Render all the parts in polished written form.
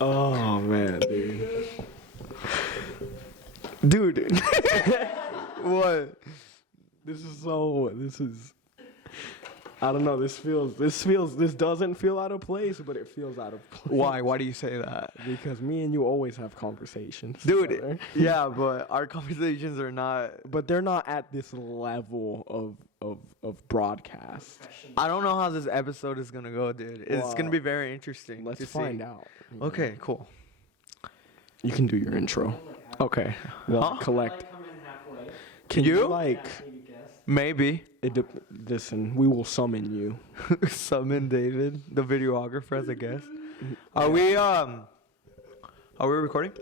Oh man, dude. What? This is. I don't know. This doesn't feel out of place, but it feels out of place. Why? Why do you say that? Because me and you always have conversations, Dude. Yeah, but our conversations are not. But they're not at this level of broadcast. I don't know how this episode is gonna go, dude. It's gonna be very interesting. Let's find out. Okay, cool. You can do your intro. Okay. Well, collect. Can You? like? Maybe. Listen, we will summon you. Summon David, the videographer, as a guest. Are we recording?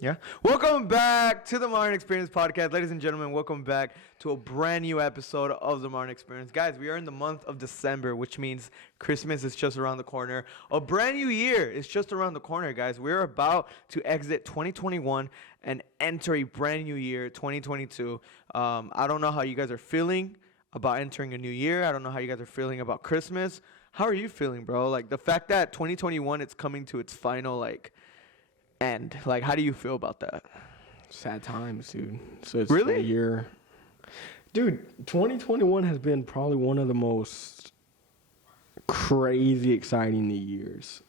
Yeah. Welcome back to the Modern Experience Podcast. Ladies and gentlemen, welcome back to a brand new episode of the Modern Experience. Guys, we are in the month of December, which means Christmas is just around the corner. A brand new year is just around the corner, guys. We're about to exit 2021 and enter a brand new year, 2022. I don't know how you guys are feeling about entering a new year. I don't know how you guys are feeling about Christmas. How are you feeling, bro? Like, the fact that 2021, it's coming to its final, end. Like, how do you feel about that? Sad times, dude. So it's Really? a year. Dude, 2021 has been probably one of the most crazy exciting years,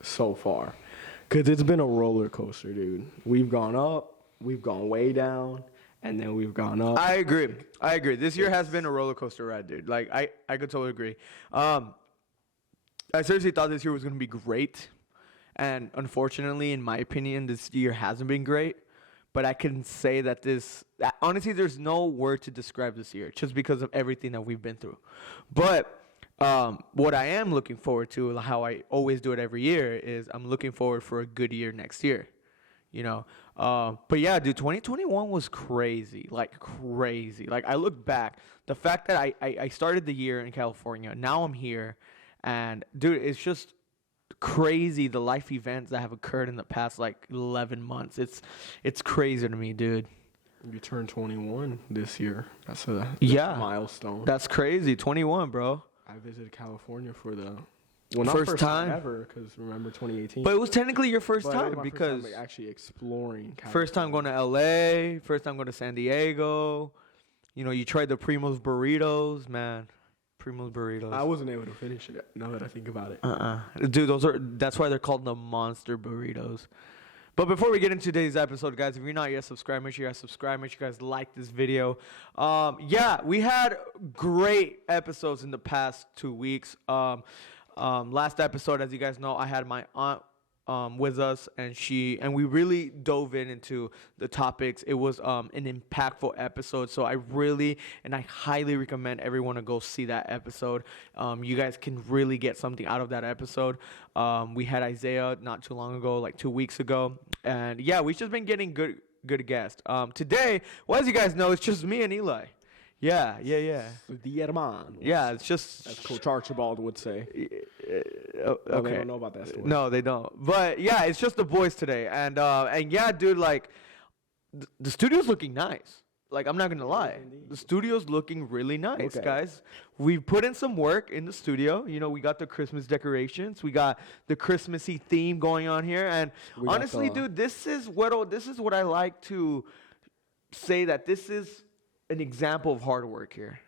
so far. Because it's been a roller coaster, dude. We've gone up, we've gone way down, and then we've gone up. I agree. This year has been a roller coaster ride, dude. Like, I could totally agree. I seriously thought this year was going to be great. And unfortunately, in my opinion, this year hasn't been great. But I can say that honestly, there's no word to describe this year just because of everything that we've been through. But what I am looking forward to, how I always do it every year, is I'm looking forward for a good year next year. You know? But yeah, dude, 2021 was crazy. Crazy. I look back. The fact that I started the year in California, now I'm here. And, dude, it's just crazy the life events that have occurred in the past 11 months. It's crazy to me, dude. You turned 21 this year. That's a milestone. That's crazy. 21, bro. I visited California for the first time ever, because remember 2018. But it was technically your first time because first time actually exploring California. First time going to LA, first time going to San Diego. You know, you tried the Primo's burritos, man. Primo's burritos. I wasn't able to finish it now that I think about it. Dude, that's why they're called the monster burritos. But before we get into today's episode, guys, if you're not yet subscribed, make sure you guys subscribe. Make sure you guys like this video. We had great episodes in the past 2 weeks. Last episode, as you guys know, I had my aunt with us, and we really dove into the topics. It was an impactful episode, so I highly recommend everyone to go see that episode. You guys can really get something out of that episode. We had Isaiah not too long ago, 2 weeks ago, and yeah, we've just been getting good guests. Today, well, as you guys know, it's just me and Eli. Yeah. The hermanos. Yeah, it's just... As Coach Archibald would say. Okay. They don't know about that story. No, they don't. But, yeah, it's just the boys today. And yeah, dude, the studio's looking nice. I'm not going to lie. The studio's looking really nice, guys. We put in some work in the studio. You know, we got the Christmas decorations. We got the Christmassy theme going on here. And honestly, dude, this is what I like to say, that this is an example of hard work here.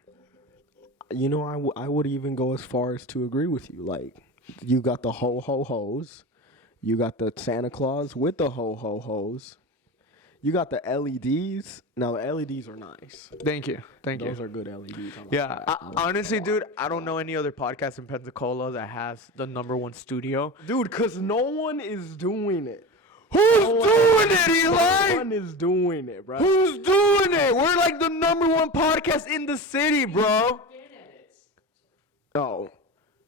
You know, I would even go as far as to agree with you. You got the ho-ho-hos. You got the Santa Claus with the ho-ho-hos. You got the LEDs. Now, the LEDs are nice. Thank you. Those are good LEDs. Yeah. Honestly, dude, I don't know any other podcast in Pensacola that has the #1 studio. Dude, because no one is doing it. Who's doing it, Eli? No one is doing it, bro. Who's doing it? We're the #1 podcast in the city, bro. Oh,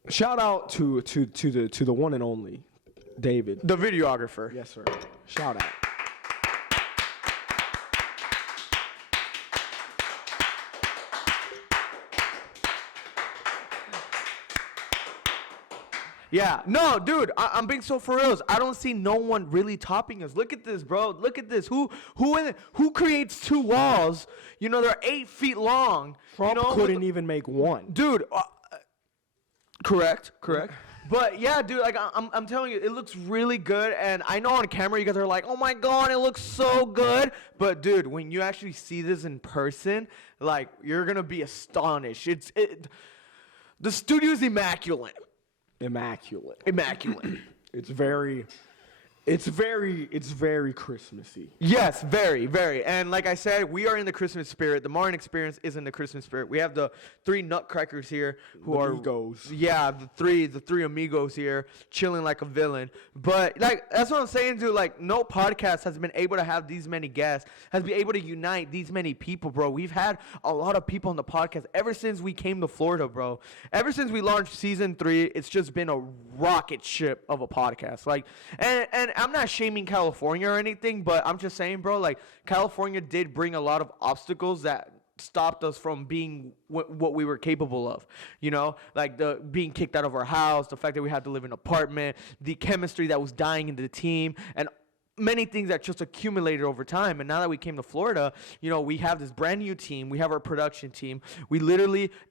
shout out to the one and only David, the videographer. Yes, sir. Shout out. Yeah, no, dude, I'm being so for real. I don't see no one really topping us. Look at this, bro. Look at this. Who creates 2 walls? You know, they're 8 feet long. Trump couldn't even make one. Dude, correct. But yeah, dude, like I'm telling you, it looks really good. And I know on camera you guys are like, oh my god, it looks so good. But dude, when you actually see this in person, like you're gonna be astonished. The studio is immaculate. Immaculate. It's very Christmassy. Yes, very, very. And like I said, we are in the Christmas spirit. The Martin Experience is in the Christmas spirit. We have the 3 nutcrackers here who are amigos. Yeah, the three amigos here chilling like a villain. But like that's what I'm saying, dude. Like no podcast has been able to have these many guests, has been able to unite these many people, bro. We've had a lot of people on the podcast ever since we came to Florida, bro. Ever since we launched season 3, it's just been a rocket ship of a podcast. Like and I'm not shaming California or anything, but I'm just saying, bro, like California did bring a lot of obstacles that stopped us from being what we were capable of, you know, like the being kicked out of our house, the fact that we had to live in an apartment, the chemistry that was dying in the team, and many things that just accumulated over time. And now that we came to Florida, you know, we have this brand new team. We have our production team.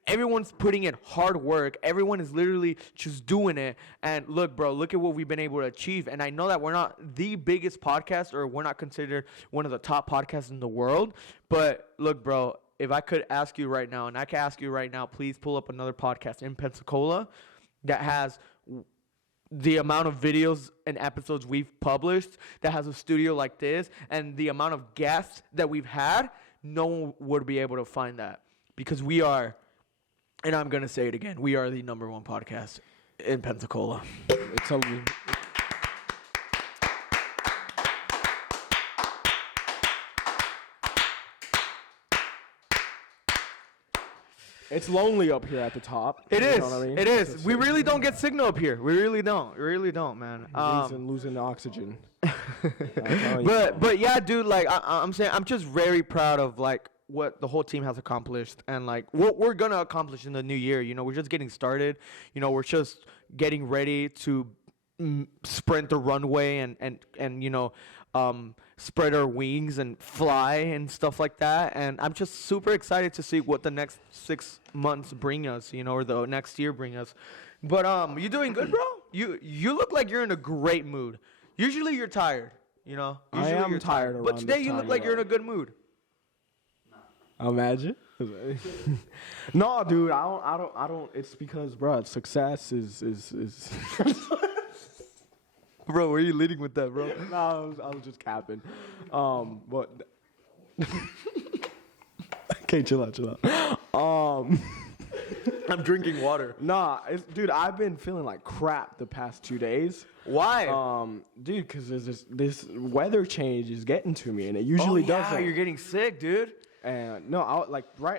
Everyone's putting in hard work. Everyone is literally just doing it. And look, bro, look at what we've been able to achieve. And I know that we're not the biggest podcast, or we're not considered one of the top podcasts in the world. But look, bro, if I could ask you right now, and I can ask you right now, please pull up another podcast in Pensacola that has the amount of videos and episodes we've published, that has a studio like this, and the amount of guests that we've had, no one would be able to find that. Because we are, and I'm going to say it again, we are the #1 podcast in Pensacola. It's lonely up here at the top. It is. Know what I mean? It is. We really don't get signal up here. We really don't. We really don't, man. Losing oxygen. But yeah, dude. Like I'm saying, I'm just very proud of like what the whole team has accomplished, and like what we're gonna accomplish in the new year. You know, we're just getting started. You know, we're just getting ready to sprint the runway and you know, spread our wings and fly and stuff like that. And I'm just super excited to see what the next 6 months bring us, you know, or the next year bring us. But you doing good, bro? You look like you're in a great mood. Usually you're tired, you know. Usually I am tired. But today you look like you're in a good mood. Imagine. No, dude, I don't. It's because, bro, success is. Bro, where are you leading with that, bro? No, I was just capping. But okay, chill out. I'm drinking water. Nah, dude, I've been feeling like crap the past 2 days. Why? Dude, because this weather change is getting to me, and it usually does. You're getting sick, dude. And no,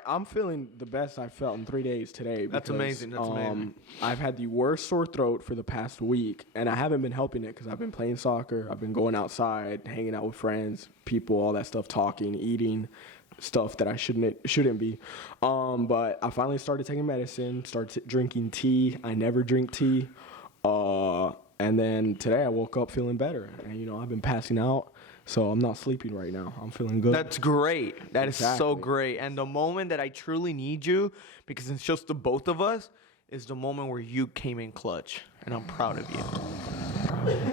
I'm feeling the best I felt in 3 days today. That's amazing. That's amazing. I've had the worst sore throat for the past week, and I haven't been helping it because I've been playing soccer. I've been going outside, hanging out with friends, people, all that stuff, talking, eating stuff that I shouldn't be. But I finally started taking medicine, started drinking tea. I never drink tea. And then today I woke up feeling better, and you know I've been passing out. So I'm not sleeping right now. I'm feeling good. That's great. That is so great. And the moment that I truly need you, because it's just the both of us, is the moment where you came in clutch. And I'm proud of you.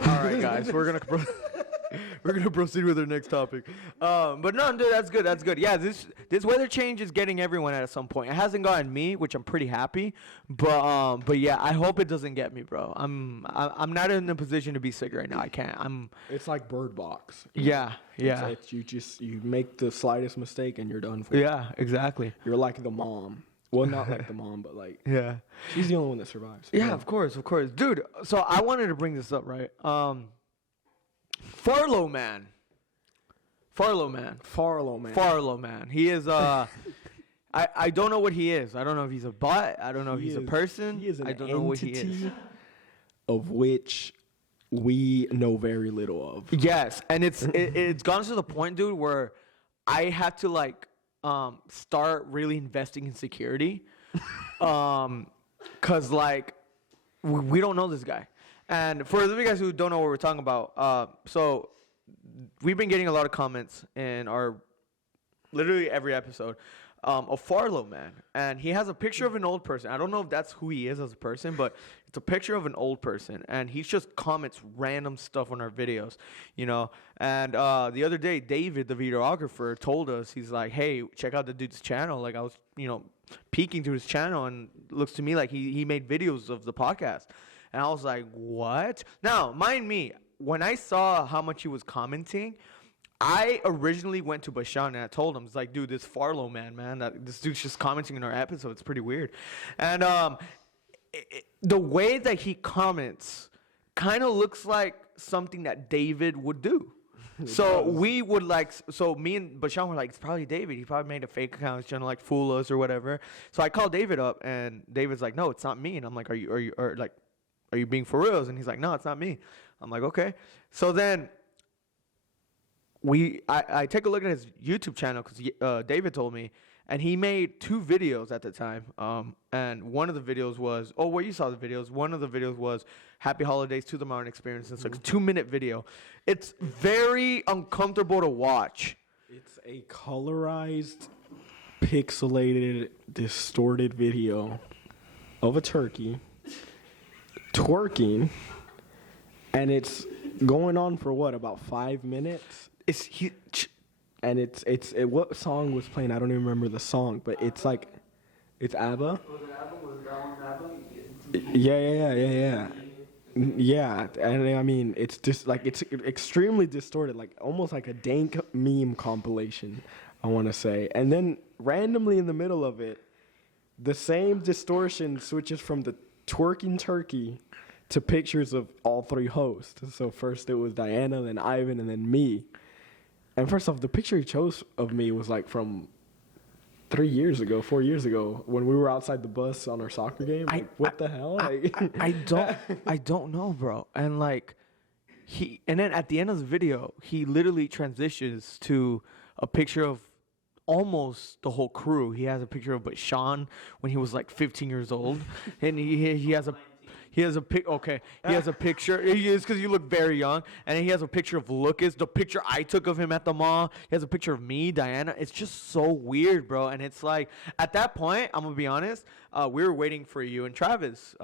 All right, guys. We're gonna proceed with our next topic. But no, dude, that's good. That's good. Yeah, this weather change is getting everyone at some point. It hasn't gotten me, which I'm pretty happy. But yeah, I hope it doesn't get me, bro. I'm not in a position to be sick right now. I can't. It's like Bird Box. Yeah. You make the slightest mistake and you're done for. Yeah, exactly. You're like the mom. Well, not like the mom, but like yeah, she's the only one that survives. Yeah, of course, dude. So I wanted to bring this up, right? Farlow man. He is I don't know what he is. I don't know if he's a bot. I don't know if he's a person. He is an I don't know what he is. Of which we know very little of. Yes, and it's gone to the point, dude, where I had to like start really investing in security. Cause like we don't know this guy. And for the guys who don't know what we're talking about, so we've been getting a lot of comments in our literally every episode a Farlow man, and he has a picture of an old person. I don't know if that's who he is as a person, but it's a picture of an old person, and he just comments random stuff on our videos, you know. And the other day, David, the videographer, told us, he's like, "Hey, check out the dude's channel." Like, I was, you know, peeking through his channel, and it looks to me like he made videos of the podcast, and I was like, "What?" Now, mind me, when I saw how much he was commenting, I originally went to Bashan and I told him, it's like, dude, this Farlow man, that this dude's just commenting in our episode. It's pretty weird. And the way that he comments kind of looks like something that David would do. So we would like, so me and Bashan were like, it's probably David. He probably made a fake account. He's trying to like fool us or whatever. So I called David up and David's like, no, it's not me. And I'm like, are you being for reals? And he's like, no, it's not me. I'm like, okay. So then I take a look at his YouTube channel because David told me, and he made 2 videos at the time. And one of the videos was, you saw the videos. One of the videos was Happy Holidays to the Modern Experience. It's like a 2-minute video. It's very uncomfortable to watch. It's a colorized, pixelated, distorted video of a turkey twerking, and it's going on for about 5 minutes? And it's what song was playing? I don't even remember the song, but it's like, it's ABBA. Was it ABBA? Was it that one ABBA? Yeah, and I mean, it's just like, it's extremely distorted, like almost like a dank meme compilation, I want to say. And then randomly in the middle of it, the same distortion switches from the twerking turkey to pictures of all 3 hosts. So first it was Dayana, then Ivan, and then me. And first off, the picture he chose of me was like from 4 years ago, when we were outside the bus on our soccer game. Like, what the hell? I don't know, bro. And like, and then at the end of the video, he literally transitions to a picture of almost the whole crew. He has a picture of Sean when he was like 15 years old, and he has a. He has a He has a picture. He is, because you look very young. And then he has a picture of Lucas, the picture I took of him at the mall. He has a picture of me, Diana. It's just so weird, bro. And it's like, at that point, I'm gonna be honest, we were waiting for you and Travis.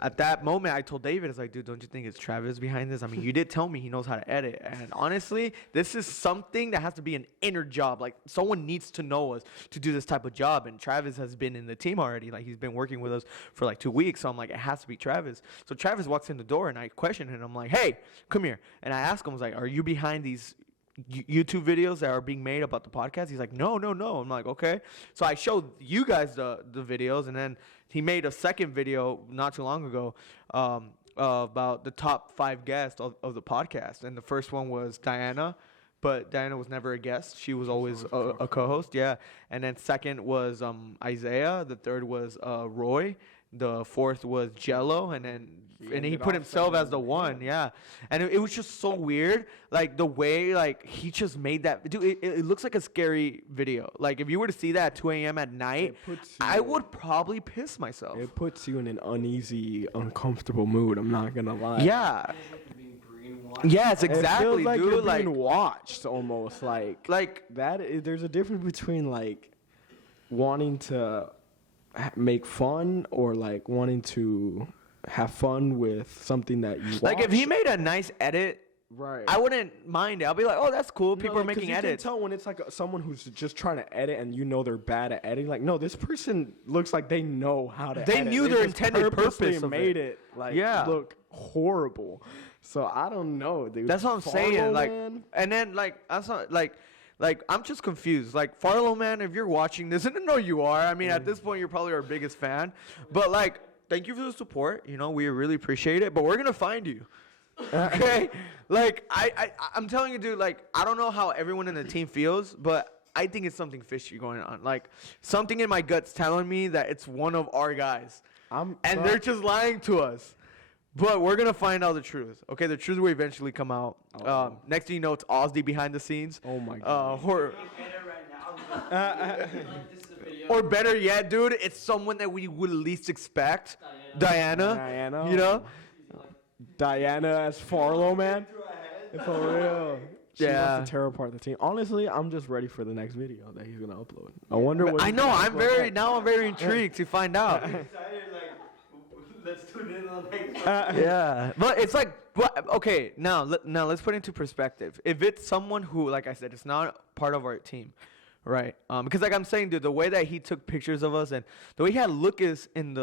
At that moment, I told David, it's like, dude, don't you think it's Travis behind this? I mean, you did tell me he knows how to edit. And honestly, this is something that has to be an inner job. Like, someone needs to know us to do this type of job. And Travis has been in the team already. Like, he's been working with us for like 2 weeks. So I'm like, it has to be Travis. So Travis walks in the door, and I question him. I'm like, hey, come here. And I ask him, I was like, are you behind these YouTube videos that are being made about the podcast? He's like, no. I'm like, okay. So I showed you guys the videos, and then he made a second video not too long ago about the top 5 guests of the podcast. And the first one was Diana, but Diana was never a guest. She was always a co-host, yeah. And then second was Isaiah. The third was Roy. The fourth was Jello, and he put himself as the one, yeah. And it was just so weird, like the way like he just made that. Dude, it looks like a scary video. Like if you were to see that at 2 a.m. at night, I would probably piss myself. It puts you in an uneasy, uncomfortable mood. I'm not gonna lie. Yeah. Yes, exactly, it feels like dude. You're like being watched almost. Like that. There's a difference between like wanting to make fun or like wanting to have fun with something that you like watch. If he made a nice edit, right, I wouldn't mind it. I'll be like, oh, that's cool. People are making edits. You can tell when it's like someone who's just trying to edit and you know they're bad at editing. Like, no, this person looks like they know how to edit. They knew their intended purpose of made it like look horrible. So I don't know, dude. That's what I'm saying. Like, and then like that's not like I'm just confused. Like, Farlow man, if you're watching this, and I know you are. I mean, at this point, you're probably our biggest fan. But like, thank you for the support. You know, we really appreciate it. But we're gonna find you. Okay? Like, I'm telling you, dude. Like, I don't know how everyone in the team feels, but I think it's something fishy going on. Like, something in my gut's telling me that it's one of our guys, and they're just lying to us. But we're going to find out the truth. Okay, the truth will eventually come out. Next thing you know, it's Ozzy behind the scenes. Oh, my God. Or better yet, dude, it's someone that we would least expect. Diana. You know? Diana as Farlow, man. For real. She Yeah. wants to tear apart the team. Honestly, I'm just ready for the next video that he's gonna upload. I wonder what. I he's know. gonna I'm upload next. very intrigued to find out. Let's tune in on next. Yeah, but it's like, okay, now let's put it into perspective. If it's someone who, like I said, it's not part of our team, right? Because like I'm saying, dude, the way that he took pictures of us and the way he had Lucas in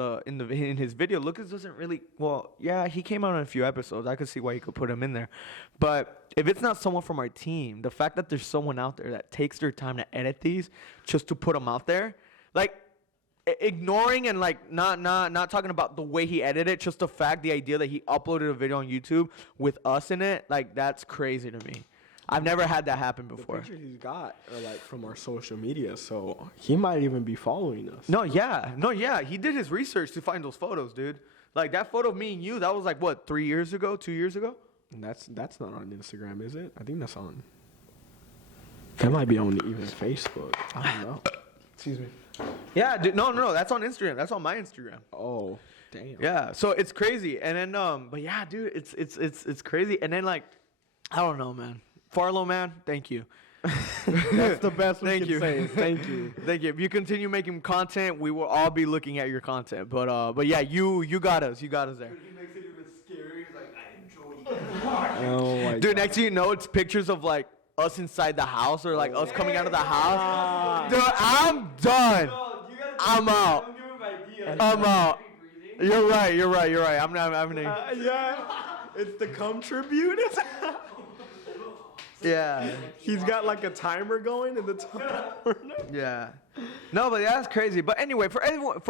his video, Lucas doesn't really. Well, yeah, he came out in a few episodes. I could see why you could put him in there, but if it's not someone from our team, the fact that there's someone out there that takes their time to edit these just to put them out there, like. Ignoring and like not talking about the way he edited it, just the idea that he uploaded a video on YouTube with us in it, like that's crazy to me. I've never had that happen before. The pictures he's got are like from our social media, so he might even be following us. No, yeah, he did his research to find those photos, dude. Like that photo of me and you, that was like what, 3 years ago, 2 years ago? And that's not on Instagram, is it? I think that's on. That might be on even Facebook. I don't know. Excuse me. Yeah, dude, no, that's on Instagram. That's on my Instagram. Oh, damn. Yeah, so it's crazy, and then but yeah, dude, it's crazy, and then like, I don't know, man. Farlow, man, thank you. That's the best we Thank can you. say. Thank you. Thank you. If you continue making content, we will all be looking at your content. But yeah, you got us. You got us there. He makes it even scary. He's like, I enjoy you. Oh my Dude, next thing you know, it's pictures of like us inside the house or like us coming out of the house. Dude, I'm done. I'm out. I'm out. You're right. I'm not. yeah, it's the cum tribute. Yeah. He's got like a timer going in the top corner. Yeah. No, but that's crazy. But anyway, for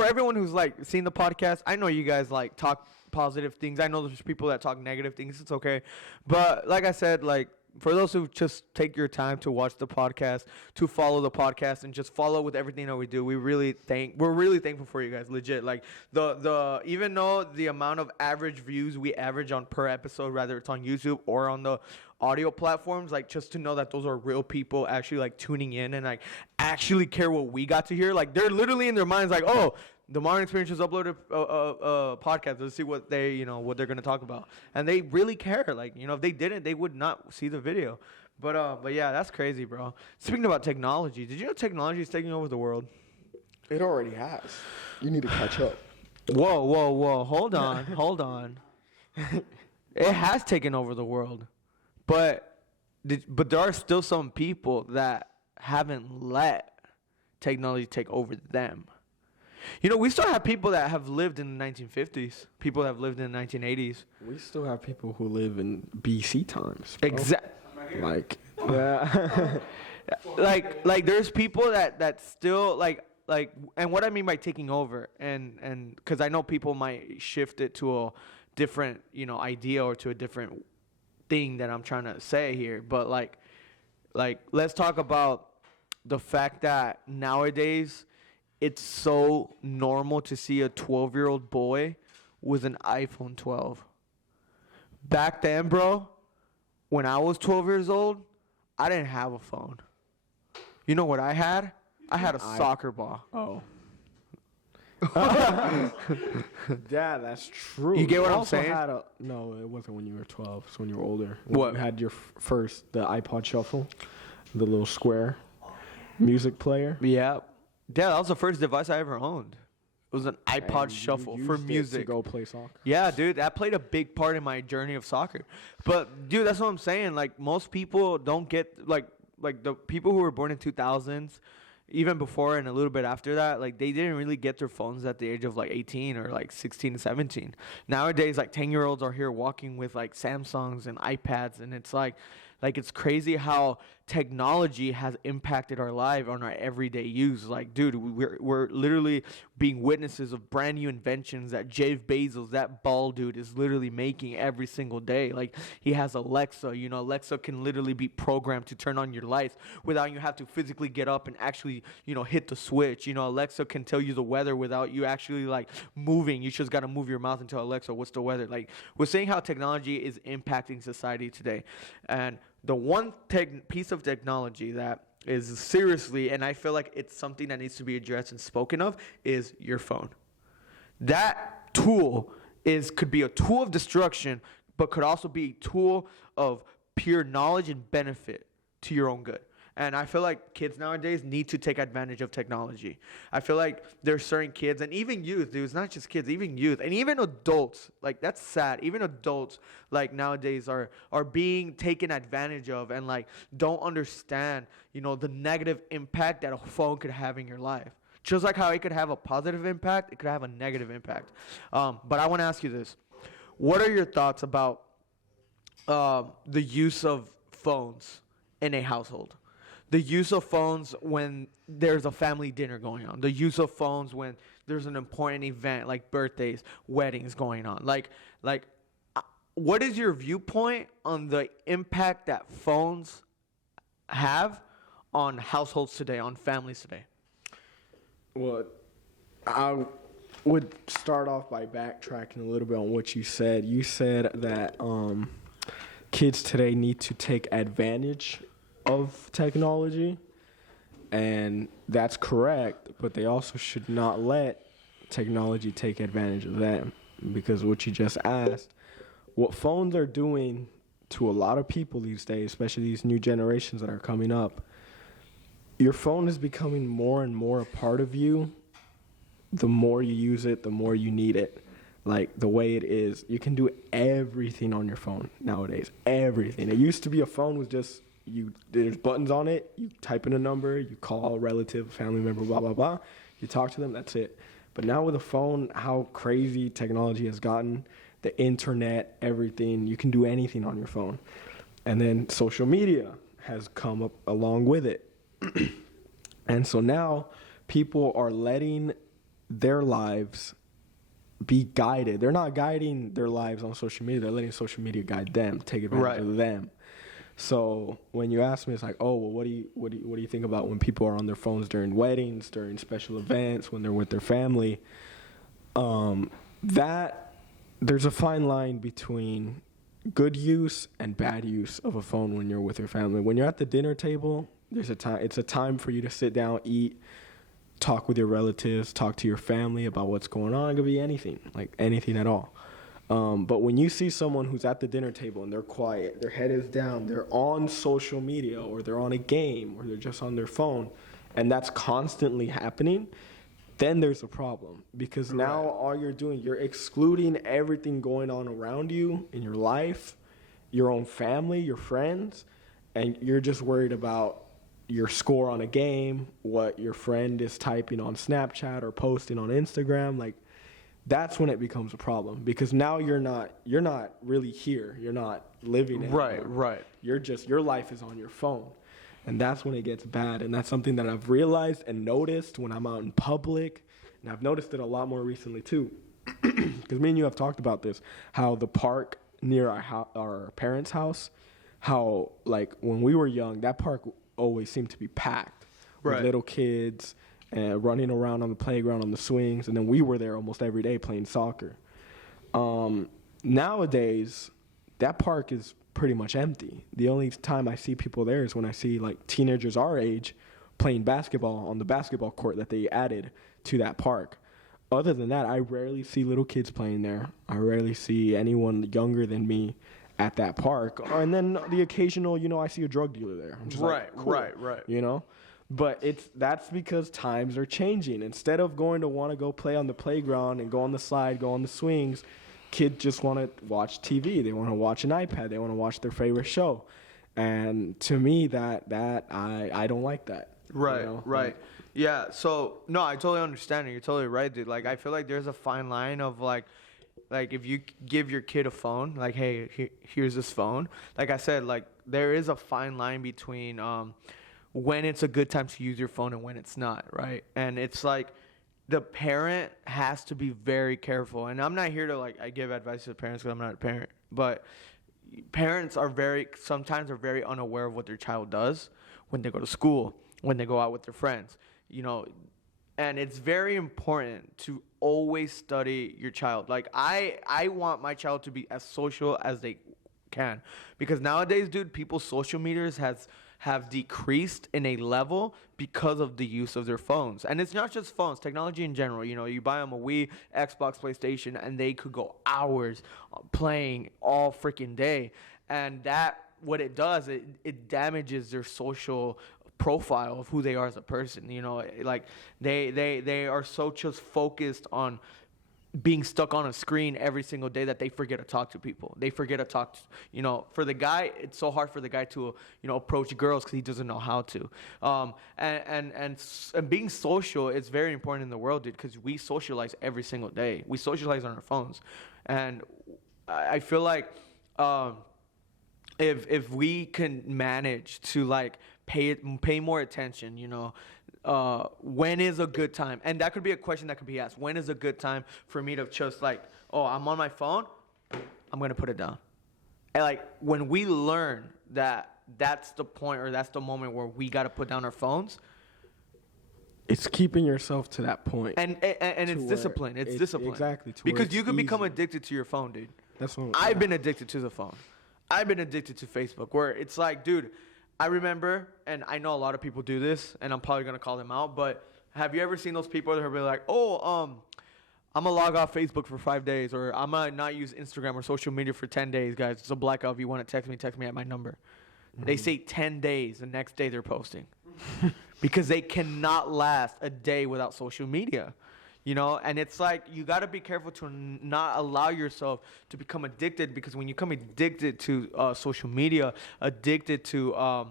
everyone who's like seen the podcast, I know you guys like talk positive things. I know there's people that talk negative things. It's okay. But like I said, like for those who just take your time to watch the podcast, to follow the podcast, and just follow with everything that we do, we're really thankful for you guys. Legit, like the even though the amount of average views we average on per episode, whether it's on YouTube or on the audio platforms, like just to know that those are real people actually like tuning in and like actually care what we got to hear. Like they're literally in their minds like, oh, the Modern Experience just uploaded a podcast. Let's see what what they're gonna talk about, and they really care. Like if they didn't, they would not see the video. But yeah, that's crazy, bro. Speaking about technology, did you know technology is taking over the world? It already has. You need to catch up. Whoa! Hold on. It has taken over the world, but there are still some people that haven't let technology take over them. We still have people that have lived in the 1950s, people that have lived in the 1980s. We still have people who live in BC times. Bro. Exactly. Like, yeah. like there's people that still like, and what I mean by taking over, and because I know people might shift it to a different, idea or to a different thing that I'm trying to say here. But like let's talk about the fact that nowadays, it's so normal to see a 12-year-old boy with an iPhone 12. Back then, bro, when I was 12 years old, I didn't have a phone. You know what I had? I had a soccer ball. Oh. Yeah, that's true. You get what I'm also saying? No, it wasn't when you were 12. It's when you were older. What? You had your the iPod Shuffle, the little square music player. Yeah. Yeah, that was the first device I ever owned. It was an iPod And Shuffle you for used it music. to go play soccer. Yeah, dude, that played a big part in my journey of soccer. But dude, that's what I'm saying. Like most people don't get like the people who were born in 2000s, even before and a little bit after that, like they didn't really get their phones at the age of like 18 or like 16, 17. Nowadays, like 10-year-olds are here walking with like Samsungs and iPads, and it's like it's crazy how technology has impacted our life on our everyday use. Like, dude, we're literally being witnesses of brand new inventions that Jeff Bezos, that bald dude, is literally making every single day. Like, he has Alexa. Alexa can literally be programmed to turn on your lights without you have to physically get up and actually, hit the switch. Alexa can tell you the weather without you actually like moving. You just got to move your mouth and tell Alexa what's the weather. Like, we're seeing how technology is impacting society today. And the one piece of technology that is seriously, and I feel like it's something that needs to be addressed and spoken of, is your phone. That tool could be a tool of destruction, but could also be a tool of pure knowledge and benefit to your own good. And I feel like kids nowadays need to take advantage of technology. I feel like there's certain kids, and even youth, dude, it's not just kids, even youth, and even adults, like that's sad. Even adults, like nowadays, are being taken advantage of, and like don't understand, the negative impact that a phone could have in your life. Just like how it could have a positive impact, it could have a negative impact. But I want to ask you this: what are your thoughts about the use of phones in a household? The use of phones when there's a family dinner going on. The use of phones when there's an important event like birthdays, weddings going on. What is your viewpoint on the impact that phones have on households today, on families today? Well, I would start off by backtracking a little bit on what you said. You said that kids today need to take advantage of technology, and that's correct, but they also should not let technology take advantage of them, because what you just asked, what phones are doing to a lot of people these days, especially these new generations that are coming up, your phone is becoming more and more a part of you. The more you use it, the more you need it. Like the way it is, you can do everything on your phone nowadays. Everything. It used to be a phone was just there's buttons on it, you type in a number, you call a relative, family member, blah, blah, blah. You talk to them, that's it. But now with a phone, how crazy technology has gotten, the internet, everything, you can do anything on your phone. And then social media has come up along with it. And so now people are letting their lives be guided. They're not guiding their lives on social media. They're letting social media guide them, take advantage of them. So when you ask me, it's like, oh, well, what do you think about when people are on their phones during weddings, during special events, when they're with their family? That there's a fine line between good use and bad use of a phone when you're with your family. When you're at the dinner table, there's a time. It's a time for you to sit down, eat, talk with your relatives, talk to your family about what's going on. It could be anything, like anything at all. But when you see someone who's at the dinner table and they're quiet, their head is down, they're on social media or they're on a game or they're just on their phone, and that's constantly happening, then there's a problem. Because now all you're doing, you're excluding everything going on around you in your life, your own family, your friends, and you're just worried about your score on a game, what your friend is typing on Snapchat or posting on Instagram. Like, that's when it becomes a problem, because now you're not really here. You're not living it. Right. Your life is on your phone. And that's when it gets bad. And that's something that I've realized and noticed when I'm out in public. And I've noticed it a lot more recently too. Because me and you have talked about this, how the park near our parents' house, how like when we were young, that park always seemed to be packed with little kids and running around on the playground on the swings, and then we were there almost every day playing soccer. Nowadays, that park is pretty much empty. The only time I see people there is when I see like teenagers our age playing basketball on the basketball court that they added to that park. Other than that, I rarely see little kids playing there. I rarely see anyone younger than me at that park. And then the occasional, I see a drug dealer there. I'm just like, cool, right. But that's because times are changing. Instead of going to want to go play on the playground and go on the slide, go on the swings, kids just want to watch TV. They want to watch an iPad. They want to watch their favorite show. And to me, that I don't like that. Right. Yeah. So no, I totally understand it. You're totally right, dude. Like, I feel like there's a fine line of like if you give your kid a phone, like, hey, here's this phone. Like I said, like there is a fine line between when it's a good time to use your phone and when it's not, right? And it's like the parent has to be very careful. And I'm not here to I give advice to the parents because I'm not a parent, but parents are sometimes very unaware of what their child does when they go to school, when they go out with their friends, and it's very important to always study your child. Like I want my child to be as social as they can, because nowadays, dude, people's social medias have decreased in a level because of the use of their phones. And it's not just phones, technology in general. You buy them a Wii, Xbox, PlayStation, and they could go hours playing all freaking day. And that what it does, it damages their social profile of who they are as a person. You know, like they are so just focused on being stuck on a screen every single day that they forget to talk to people. They forget to talk to, you know, for the guy, it's so hard for the guy to, you know, approach girls because he doesn't know how to. And being social is very important in the world, dude, because we socialize every single day. We socialize on our phones. And I feel like if we can manage to like pay more attention, you know, when is a good time? And that could be a question that could be asked. When is a good time for me to just like, oh, I'm on my phone, I'm going to put it down. And like when we learn that that's the point or that's the moment where we got to put down our phones. It's keeping yourself to that point. And it's discipline. It's discipline. Exactly. Because you can become addicted to your phone, dude. That's what I've been addicted to the phone. I've been addicted to Facebook where it's like, dude, I remember, and I know a lot of people do this, and I'm probably going to call them out, but have you ever seen those people that are like, oh, I'm going to log off Facebook for 5 days, or I'm going to not use Instagram or social media for 10 days, guys. It's a blackout. If you want to text me at my number. Mm-hmm. They say 10 days. The next day they're posting. Because they cannot last a day without social media. You know, and it's like you got to be careful to not allow yourself to become addicted, because when you become addicted to social media, addicted to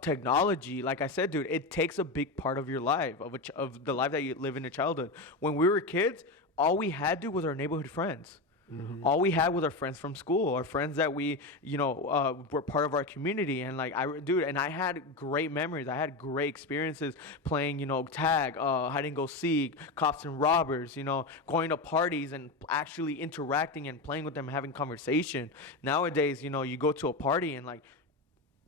technology, like I said, dude, it takes a big part of your life, of the life that you live in your childhood. When we were kids, all we had to was our neighborhood friends. Mm-hmm. All we had was our friends from school, our friends that we, you know, were part of our community. And like, and I had great memories. I had great experiences playing, you know, tag, hide and go seek, cops and robbers, you know, going to parties and actually interacting and playing with them, having conversation. Nowadays, you know, you go to a party and like,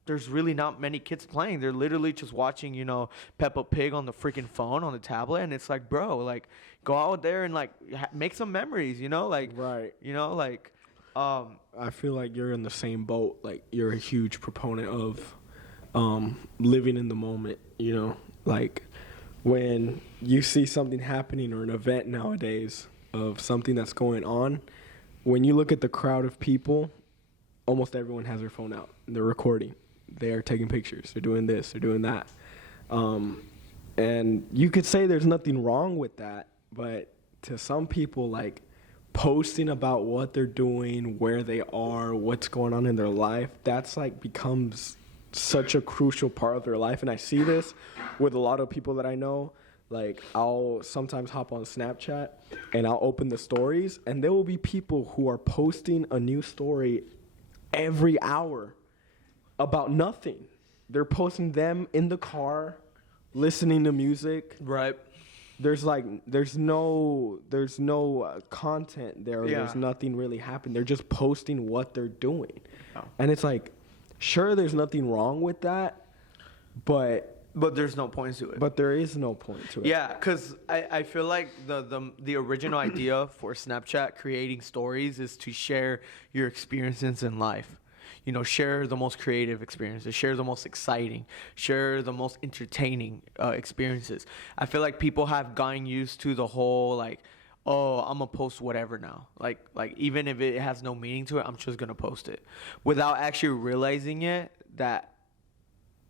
there's really not many kids playing. They're literally just watching, you know, Peppa Pig on the freaking phone, on the tablet. And it's like, bro, like, go out there and, like, make some memories, you know? Like, right. You know, like, I feel like you're in the same boat. Like, you're a huge proponent of living in the moment, you know? Like, when you see something happening or an event nowadays of something that's going on, when you look at the crowd of people, almost everyone has their phone out. They're recording. They're taking pictures. They're doing this. They're doing that. And you could say there's nothing wrong with that, but to some people, like, posting about what they're doing, where they are, what's going on in their life, that's, like, becomes such a crucial part of their life. And I see this with a lot of people that I know. Like, I'll sometimes hop on Snapchat, and I'll open the stories, and there will be people who are posting a new story every hour about nothing. They're posting them in the car, listening to music. Right. There's no content there. Yeah. There's nothing really happening. They're just posting what they're doing. Oh. And it's like, sure, there's nothing wrong with that, but there's no point to it. But there is no point to it. Yeah, because I feel like the original idea for Snapchat creating stories is to share your experiences in life. You know, share the most creative experiences, share the most exciting, share the most entertaining experiences. I feel like people have gotten used to the whole, like, oh, I'm going to post whatever now. Like even if it has no meaning to it, I'm just going to post it. Without actually realizing it, that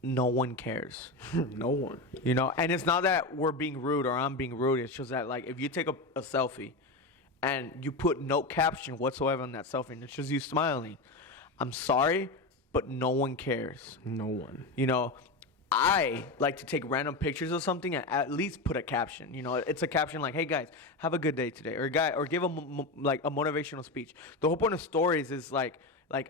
no one cares. No one. You know, and it's not that we're being rude or I'm being rude. It's just that, like, if you take a selfie and you put no caption whatsoever on that selfie and it's just you smiling, I'm sorry, but no one cares. No one. You know, I like to take random pictures of something and at least put a caption. You know, it's a caption like, "Hey guys, have a good day today," or give a motivational speech. The whole point of stories is like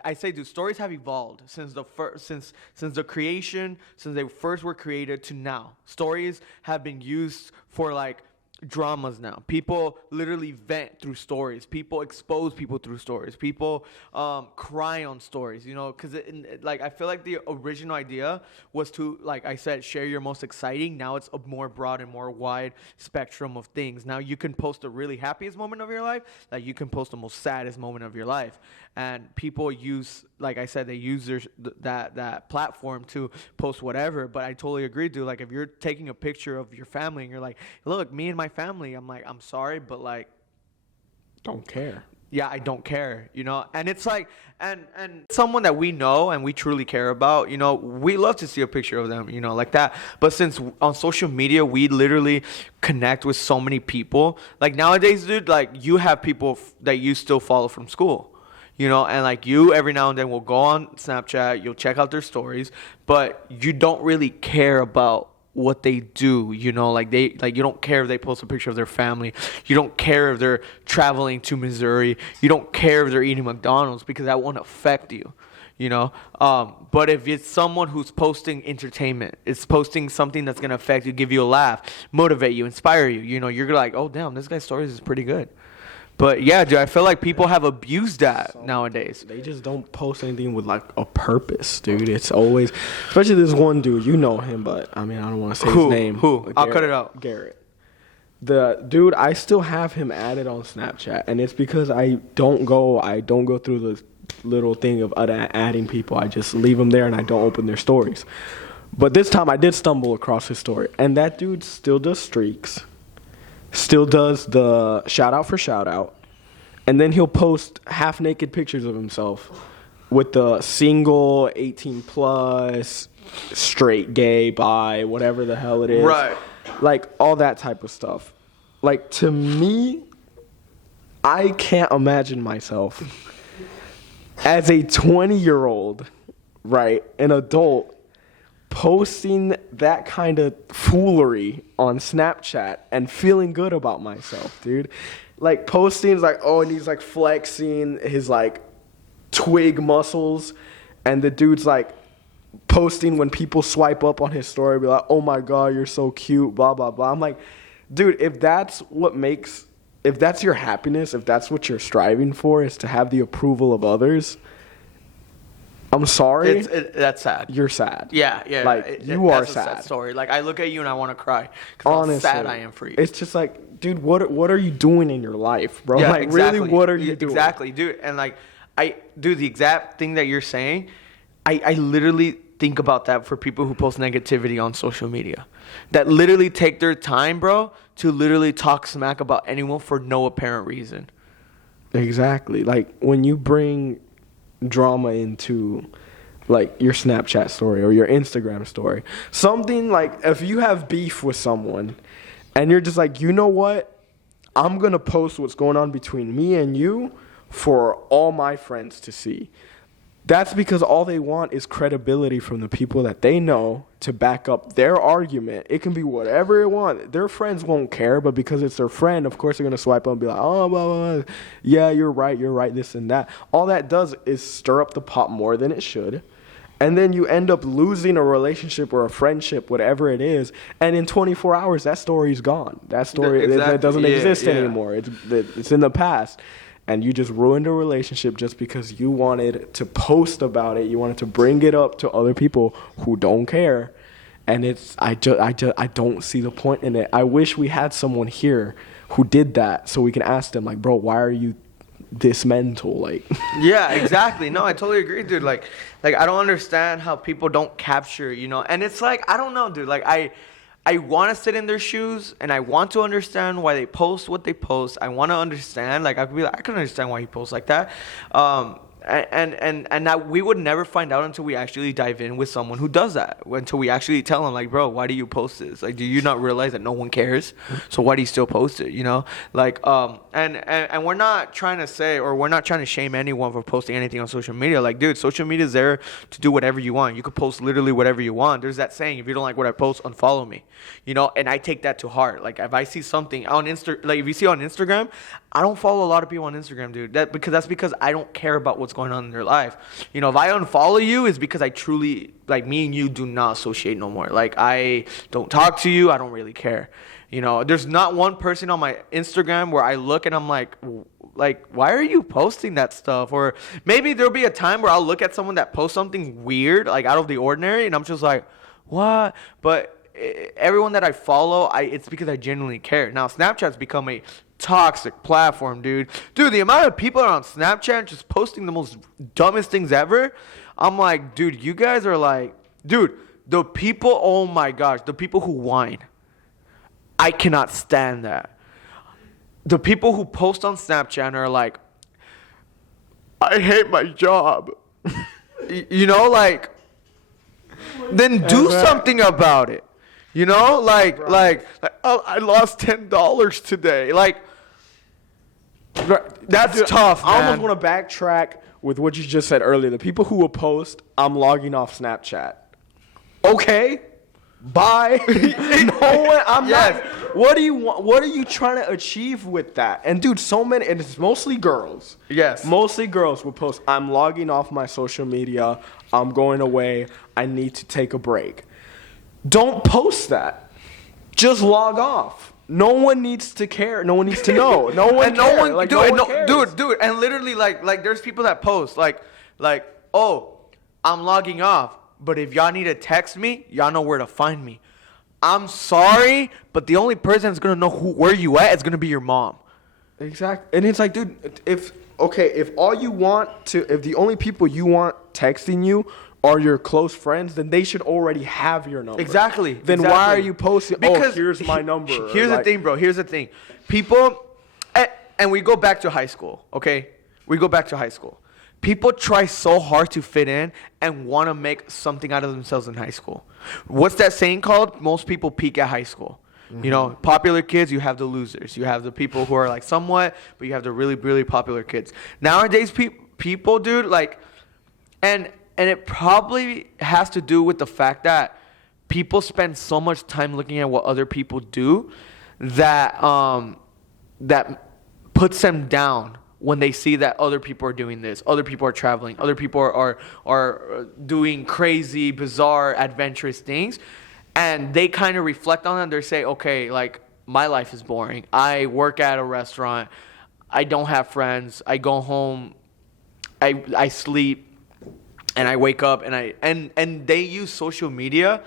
I say, dude, stories have evolved since the creation, since they first were created to now. Stories have been used for like dramas now. People literally vent through stories. People expose people through stories. People cry on stories, you know, because like I feel like the original idea was to, like I said, share your most exciting. Now it's a more broad and more wide spectrum of things. Now you can post the really happiest moment of your life, like you can post the most saddest moment of your life. And people use, like I said, they use that platform to post whatever. But I totally agree, dude. Like if you're taking a picture of your family and you're like, look, me and my family, I'm like, I'm sorry, but like, don't care. yeah, I don't care, you know? And it's like, and someone that we know and we truly care about, you know, we love to see a picture of them, you know, like that. But since on social media, we literally connect with so many people. Like nowadays, dude, like you have people that you still follow from school, you know, and like you every now and then will go on Snapchat, you'll check out their stories, but you don't really care about what they do, you know, like you don't care if they post a picture of their family, you don't care if they're traveling to Missouri, you don't care if they're eating McDonald's, because that won't affect you, you know. But if it's someone who's posting entertainment, it's posting something that's gonna affect you, give you a laugh, motivate you, inspire you, you know, you're like, oh damn, this guy's stories is pretty good. But yeah, dude, I feel like people have abused that nowadays. They just don't post anything with like a purpose, dude. It's always, especially this one dude, you know him, but I mean, I don't want to say his name. Who? I'll cut it out. Garrett. The dude, I still have him added on Snapchat, and it's because I don't go through the little thing of adding people. I just leave them there and I don't open their stories. But this time I did stumble across his story, and that dude still does streaks. Still does the shout out for shout out, and then he'll post half naked pictures of himself with the single 18 plus straight gay bi whatever the hell it is, Right. like all that type of stuff. Like to me, I can't imagine myself as a 20-year-old, right, an adult, posting that kind of foolery on Snapchat and feeling good about myself, dude. Like posting like, oh, and he's like flexing his like twig muscles, and the dude's like posting when people swipe up on his story, be like, oh my god, you're so cute, blah blah blah. I'm like, dude, if that's your happiness, if that's what you're striving for, is to have the approval of others, I'm sorry. That's sad. You're sad. Yeah. Like, you are that's a sad story. Like, I look at you and I want to cry because how Honestly, sad I am for you. It's just like, dude, what are you doing in your life, bro? Yeah, like, exactly. really, what are you doing? Exactly, dude. And like, I do the exact thing that you're saying. I literally think about that for people who post negativity on social media, that literally take their time, bro, to literally talk smack about anyone for no apparent reason. Exactly. Like, when you bring drama into like your Snapchat story or your Instagram story, something like, if you have beef with someone and you're just like, you know what, I'm gonna post what's going on between me and you for all my friends to see. That's because all they want is credibility from the people that they know to back up their argument. It can be whatever they want. Their friends won't care, but because it's their friend, of course they're going to swipe up and be like, oh, blah, blah, blah. Yeah, you're right, this and that. All that does is stir up the pot more than it should. And then you end up losing a relationship or a friendship, whatever it is. And in 24 hours, that story's gone. That story it doesn't exist anymore. It's in the past. And you just ruined a relationship just because you wanted to post about it. You wanted to bring it up to other people who don't care. And I don't see the point in it. I wish we had someone here who did that so we can ask them, like, bro, why are you this mental? Like, yeah, exactly. No, I totally agree, dude. Like I don't understand how people don't capture, you know. And it's like, I don't know, dude. Like I want to sit in their shoes, and I want to understand why they post what they post. I want to understand, like, I could be like, I can understand why he posts like that. And that we would never find out until we actually dive in with someone who does that. Until we actually tell them, like, bro, why do you post this? Like, do you not realize that no one cares? So why do you still post it? You know, like, and we're not trying to say, or we're not trying to shame anyone for posting anything on social media. Like, dude, social media is there to do whatever you want. You could post literally whatever you want. There's that saying, if you don't like what I post, unfollow me. You know, and I take that to heart. Like, if I see something on like if you see on Instagram, I don't follow a lot of people on Instagram, dude. That's because I don't care about what's going on in their life. You know, if I unfollow you, it's because I truly, like, me and you do not associate no more. Like, I don't talk to you. I don't really care. You know, there's not one person on my Instagram where I look and I'm like, why are you posting that stuff? Or maybe there'll be a time where I'll look at someone that posts something weird, like out of the ordinary, and I'm just like, what? But everyone that I follow, it's because I genuinely care. Now, Snapchat's become a toxic platform, dude. Dude, the amount of people on Snapchat just posting the most dumbest things ever, I'm like, dude, you guys are like, dude, the people, oh my gosh, the people who whine, I cannot stand that. The people who post on Snapchat are like, I hate my job. You know, like, then do something about it. You know, like, oh, I lost $10 today. Like, that's tough, man. I almost want to backtrack with what you just said earlier. The people who will post, I'm logging off Snapchat. Okay, bye. No one, I'm not. What do you want? What are you trying to achieve with that? And dude, so many, and it's mostly girls. Yes. Mostly girls will post, I'm logging off my social media. I'm going away. I need to take a break. Don't post that. Just log off. No one needs to care. No one needs to know. No one cares. Like, no one cares. Dude, and literally, like, there's people that post, like, oh, I'm logging off, but if y'all need to text me, y'all know where to find me. I'm sorry, but the only person that's gonna know where you at is gonna be your mom. Exactly. And it's like, dude, if all you want to, if the only people you want texting you are your close friends, then they should already have your number. Exactly. Then why are you posting, because here's my number? Here's the thing, bro. Here's the thing. People, and we go back to high school, okay? We go back to high school. People try so hard to fit in and want to make something out of themselves in high school. What's that saying called? Most people peak at high school. Mm-hmm. You know, popular kids, you have the losers. You have the people who are like somewhat, but you have the really, really popular kids. Nowadays, people, dude, like, and it probably has to do with the fact that people spend so much time looking at what other people do that that puts them down when they see that other people are doing this, other people are traveling, other people are doing crazy, bizarre, adventurous things, and they kind of reflect on them. They say, okay, like, my life is boring. I work at a restaurant. I don't have friends. I go home. I sleep. And I wake up and they use social media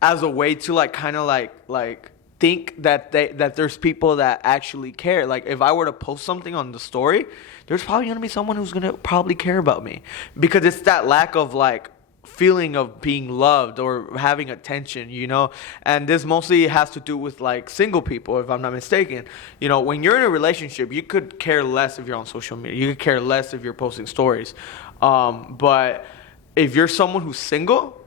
as a way to like kind of like think that there's people that actually care. Like, if I were to post something on the story, there's probably gonna be someone who's gonna probably care about me, because it's that lack of like feeling of being loved or having attention, you know. And this mostly has to do with like single people, if I'm not mistaken. You know, when you're in a relationship, you could care less if you're on social media. You could care less if you're posting stories, but if you're someone who's single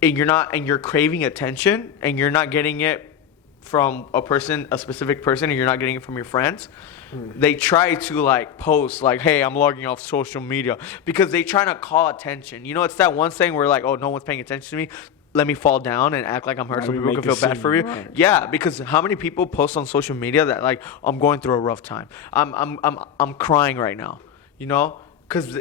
and you're craving attention and you're not getting it from a specific person, and you're not getting it from your friends, they try to like post like, hey, I'm logging off social media, because they trying to call attention. You know, it's that one saying where like, oh, no one's paying attention to me. Let me fall down and act like I'm hurt so people can feel bad for you. Right. Yeah, because how many people post on social media that like, I'm going through a rough time. I'm crying right now. You know, because.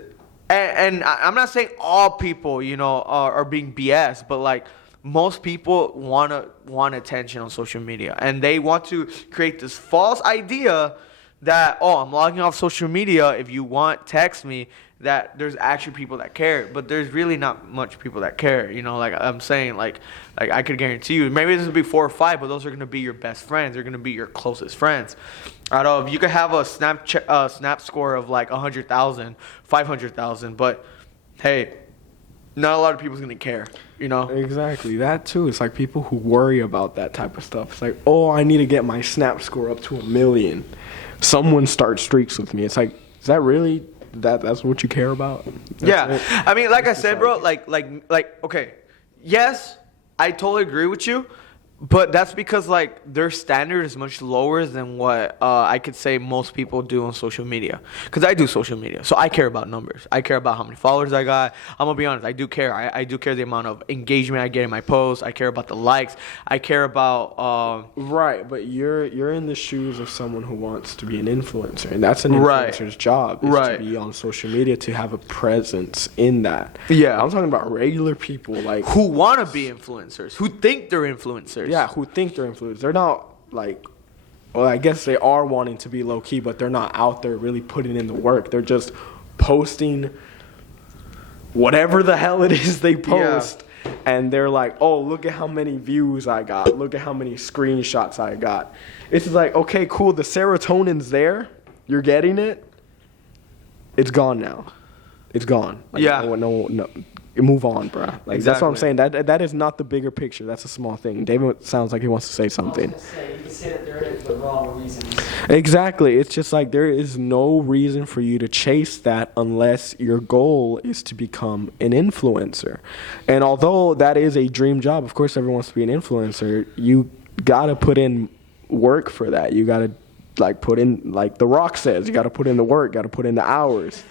And I'm not saying all people, you know, are being BS, but like most people want attention on social media, and they want to create this false idea that, oh, I'm logging off social media. If you want, text me. That there's actually people that care, but there's really not much people that care. You know, like I'm saying, like I could guarantee you, maybe this will be 4 or 5, but those are gonna be your best friends. They're gonna be your closest friends. I don't know if you could have a snap score of like 100,000, 500,000, but hey, not a lot of people's gonna care. You know. Exactly. That too. It's like people who worry about that type of stuff. It's like, oh, I need to get my snap score up to 1 million. Someone starts streaks with me. It's like, is that really? That's what you care about? Yeah. I mean, like I said, bro, like, okay. Yes, I totally agree with you. But that's because, like, their standard is much lower than what I could say most people do on social media. Because I do social media, so I care about numbers. I care about how many followers I got. I'm going to be honest, I do care. I do care the amount of engagement I get in my posts. I care about the likes. I care about... Right, but you're in the shoes of someone who wants to be an influencer. And that's an influencer's job, is to be on social media, to have a presence in that. Yeah. I'm talking about regular people, like... who want to be influencers, who think they're influencers. Yeah, who think they're influencers. They're not like, well, I guess they are wanting to be low key, but they're not out there really putting in the work. They're just posting whatever the hell it is they post, and they're like, oh, look at how many views I got. Look at how many screenshots I got. It's like, okay, cool. The serotonin's there. You're getting it. It's gone now. It's gone. Like, no. Move on, bro. Like, exactly. That's what I'm saying. That is not the bigger picture. That's a small thing. David sounds like he wants to say something. You can say that they're in it for the wrong reasons. Exactly. It's just like there is no reason for you to chase that unless your goal is to become an influencer. And although that is a dream job, of course everyone wants to be an influencer, you got to put in work for that. You got to like put in, like The Rock says, you got to put in the work, got to put in the hours.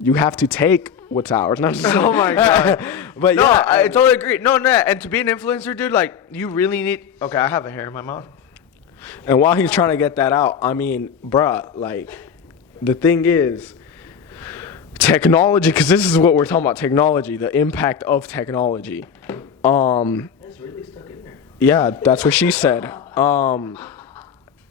You have to take what's ours. Oh my god! But no, yeah, I totally agree. No, and to be an influencer, dude, like you really need. Okay, I have a hair in my mouth. and while he's trying to get that out, I mean, bruh, like the thing is, technology, because this is what we're talking about, technology, the impact of technology. That's really stuck in there. Yeah, that's what she said.